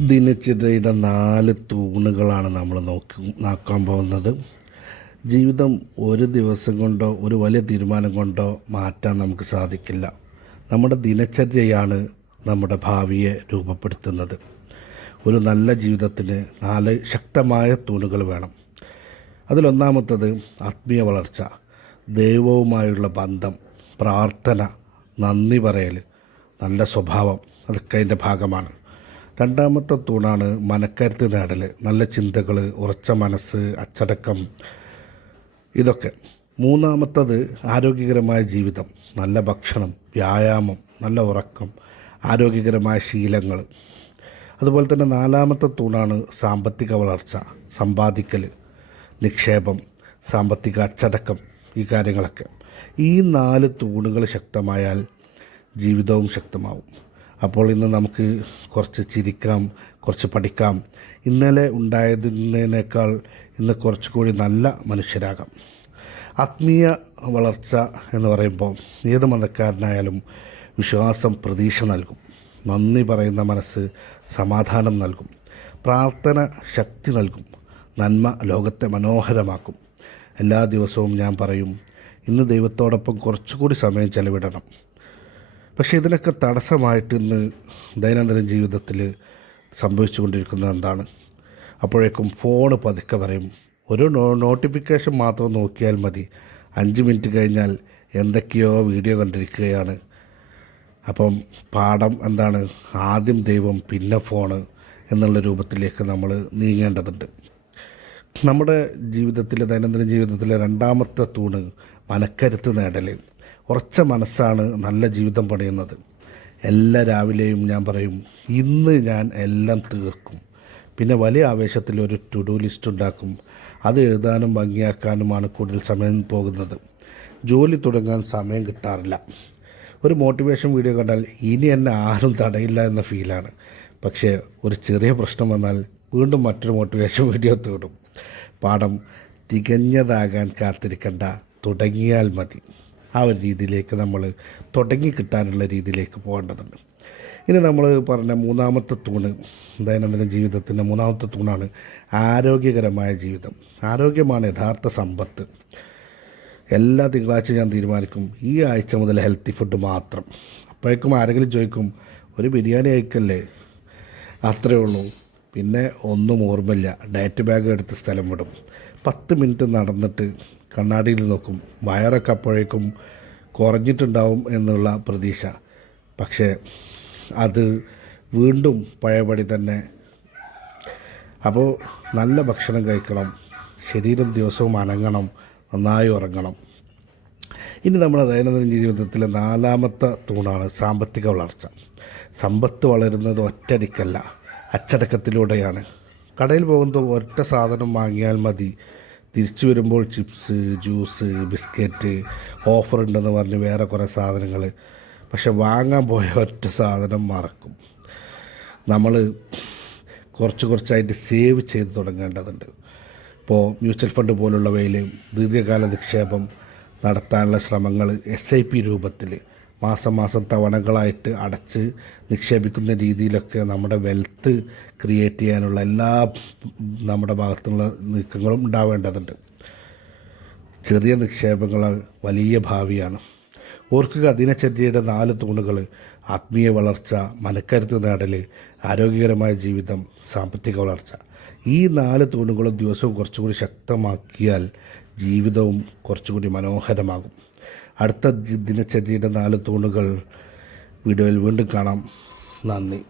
ദിനചര്യയുടെ 4 തൂണുകളാണ് നമ്മൾ നോക്കാൻ പോകുന്നത്. ജീവിതം ഒരു ദിവസം കൊണ്ടോ ഒരു വലിയ തീരുമാനം കൊണ്ടോ മാറ്റാൻ നമുക്ക് സാധിക്കില്ല. നമ്മുടെ ദിനചര്യയാണ് നമ്മുടെ ഭാവിയെ രൂപപ്പെടുത്തുന്നത്. ഒരു നല്ല ജീവിതത്തിന് 4 ശക്തമായ തൂണുകൾ വേണം. അതിലൊന്നാമത്തത് ആത്മീയ വളർച്ച, ദൈവവുമായുള്ള ബന്ധം, പ്രാർത്ഥന, നന്ദി പറയൽ, നല്ല സ്വഭാവം, അതൊക്കെ അതിൻ്റെ ഭാഗമാണ്. രണ്ടാമത്തെ തൂണാണ് മനക്കരുത്ത് നേടൽ, നല്ല ചിന്തകൾ, ഉറച്ച മനസ്സ്, അച്ചടക്കം, ഇതൊക്കെ. മൂന്നാമത്തത് ആരോഗ്യകരമായ ജീവിതം, നല്ല ഭക്ഷണം, വ്യായാമം, നല്ല ഉറക്കം, ആരോഗ്യകരമായ ശീലങ്ങൾ. അതുപോലെ തന്നെ നാലാമത്തെ തൂണാണ് സാമ്പത്തിക വളർച്ച, സമ്പാദിക്കൽ, നിക്ഷേപം, സാമ്പത്തിക അച്ചടക്കം, ഈ കാര്യങ്ങളൊക്കെ. ഈ 4 തൂണുകൾ ശക്തമായാൽ ജീവിതവും ശക്തമാവും. അപ്പോൾ ഇന്ന് നമുക്ക് കുറച്ച് ചിരിക്കാം, കുറച്ച് പഠിക്കാം, ഇന്നലെ ഉണ്ടായതിനേക്കാൾ ഇന്ന് കുറച്ചുകൂടി നല്ല മനുഷ്യരാകാം. ആത്മീയ വളർച്ച എന്ന് പറയുമ്പോൾ ഏത് മതക്കാരനായാലും വിശ്വാസം പ്രതീക്ഷ നൽകും, നന്ദി പറയുന്ന മനസ്സ് സമാധാനം നൽകും, പ്രാർത്ഥന ശക്തി നൽകും, നന്മ ലോകത്തെ മനോഹരമാക്കും. എല്ലാ ദിവസവും ഞാൻ പറയും, ഇന്ന് ദൈവത്തോടൊപ്പം കുറച്ചുകൂടി സമയം ചെലവിടണം. പക്ഷേ ഇതിനൊക്കെ തടസ്സമായിട്ട് ഇന്ന് ദൈനംദിന ജീവിതത്തിൽ സംഭവിച്ചു കൊണ്ടിരിക്കുന്നത് എന്താണ്? അപ്പോഴേക്കും ഫോണ് പതുക്കെ പറയും, ഒരു നോട്ടിഫിക്കേഷൻ മാത്രം നോക്കിയാൽ മതി, 5 മിനിറ്റ് കഴിഞ്ഞാൽ എന്തൊക്കെയോ വീഡിയോ കണ്ടിരിക്കുകയാണ്. അപ്പം പാഠം എന്താണ്? ആദ്യം ദൈവം പിന്നെ ഫോണ് എന്നുള്ള രൂപത്തിലേക്ക് നമ്മൾ നീങ്ങേണ്ടതുണ്ട്. നമ്മുടെ ജീവിതത്തിലെ ദൈനംദിന ജീവിതത്തിലെ രണ്ടാമത്തെ തൂണ് മനക്കരുത്ത് നേടൽ. ഉറച്ച മനസ്സാണ് നല്ല ജീവിതം പണിയുന്നത്. എല്ലാ രാവിലെയും ഞാൻ പറയും, ഇന്ന് ഞാൻ എല്ലാം തീർക്കും. പിന്നെ വലിയ ആവേശത്തിൽ ഒരു ടു ഡു ലിസ്റ്റ് ഉണ്ടാക്കും. അത് എഴുതാനും ഭംഗിയാക്കാനുമാണ് കൂടുതൽ സമയം പോകുന്നത്. ജോലി തുടങ്ങാൻ സമയം കിട്ടാറില്ല. ഒരു മോട്ടിവേഷൻ വീഡിയോ കണ്ടാൽ ഇനി എന്നെ ആരും തടയില്ല എന്ന ഫീലാണ്. പക്ഷേ ഒരു ചെറിയ പ്രശ്നം വന്നാൽ വീണ്ടും മറ്റൊരു മോട്ടിവേഷൻ വീഡിയോ തേടും. പാഠം തികഞ്ഞതാകാൻ കാത്തിരിക്കണ്ട, തുടങ്ങിയാൽ മതി. ആ ഒരു രീതിയിലേക്ക് നമ്മൾ തുടങ്ങി കിട്ടാനുള്ള രീതിയിലേക്ക് പോകേണ്ടതുണ്ട്. ഇനി നമ്മൾ പറഞ്ഞ മൂന്നാമത്തെ തൂണ്, ദൈനംദിന ജീവിതത്തിൻ്റെ മൂന്നാമത്തെ തൂണാണ് ആരോഗ്യകരമായ ജീവിതം. ആരോഗ്യമാണ് യഥാർത്ഥ സമ്പത്ത്. എല്ലാ തിങ്കളാഴ്ച ഞാൻ തീരുമാനിക്കും, ഈ ആഴ്ച മുതൽ ഹെൽത്തി ഫുഡ് മാത്രം. അപ്പോഴേക്കും ആരെങ്കിലും ചോദിക്കും, ഒരു ബിരിയാണി കഴിക്കല്ലേ? അത്രയേ ഉള്ളൂ. പിന്നെ ഒന്നും ഓർമ്മയില്ല, ഡയറ്റ് ബാഗ് എടുത്ത് സ്ഥലം വിടും. 10 മിനിറ്റ് നടന്നിട്ട് കണ്ണാടിയിൽ നോക്കും, വയറൊക്കെ അപ്പോഴേക്കും കുറഞ്ഞിട്ടുണ്ടാവും എന്നുള്ള പ്രതീക്ഷ. പക്ഷേ അത് വീണ്ടും പഴയപടി തന്നെ. അപ്പോൾ നല്ല ഭക്ഷണം കഴിക്കണം, ശരീരം ദിവസവും അനങ്ങണം, നന്നായി ഉറങ്ങണം. ഇനി നമ്മുടെ ദൈനംദിന ജീവിതത്തിലെ 4ാമത്തെ തൂണാണ് സാമ്പത്തിക വളർച്ച. സമ്പത്ത് വളരുന്നത് ഒറ്റയടിക്കല്ല, അച്ചടക്കത്തിലൂടെയാണ്. കടയിൽ പോകുമ്പോൾ ഒറ്റ സാധനം വാങ്ങിയാൽ മതി, തിരിച്ചു വരുമ്പോൾ ചിപ്സ്, ജ്യൂസ്, ബിസ്ക്കറ്റ്, ഓഫർ ഉണ്ടെന്ന് പറഞ്ഞ് വേറെ കുറേ സാധനങ്ങൾ. പക്ഷെ വാങ്ങാൻ പോയ ഒറ്റ സാധനം മറക്കും. നമ്മൾ കുറച്ചായിട്ട് സേവ് ചെയ്ത് തുടങ്ങേണ്ടതുണ്ട്. ഇപ്പോൾ മ്യൂച്വൽ ഫണ്ട് പോലുള്ളവയിൽ ദീർഘകാല നിക്ഷേപം നടത്താനുള്ള ശ്രമങ്ങൾ SIP രൂപത്തിൽ മാസം തവണകളായിട്ട് അടച്ച് നിക്ഷേപിക്കുന്ന രീതിയിലൊക്കെ നമ്മുടെ വെൽത്ത് ക്രിയേറ്റ് ചെയ്യാനുള്ള എല്ലാ നമ്മുടെ ഭാഗത്തുള്ള നീക്കങ്ങളും ഉണ്ടാവേണ്ടതുണ്ട്. ചെറിയ നിക്ഷേപങ്ങൾ വലിയ ഭാവിയാണ്. ഓർക്കുക, ദിനചര്യയുടെ 4 തൂണുകൾ: ആത്മീയ വളർച്ച, മനക്കരുത്ത് നേടൽ, ആരോഗ്യകരമായ ജീവിതം, സാമ്പത്തിക വളർച്ച. ഈ 4 തൂണുകളും ദിവസവും കുറച്ചുകൂടി ശക്തമാക്കിയാൽ ജീവിതവും കുറച്ചുകൂടി മനോഹരമാകും. അടുത്ത ദിനചര്യയുടെ 4 തൂണുകൾ വീഡിയോയിൽ വീണ്ടും കാണാം. നന്ദി.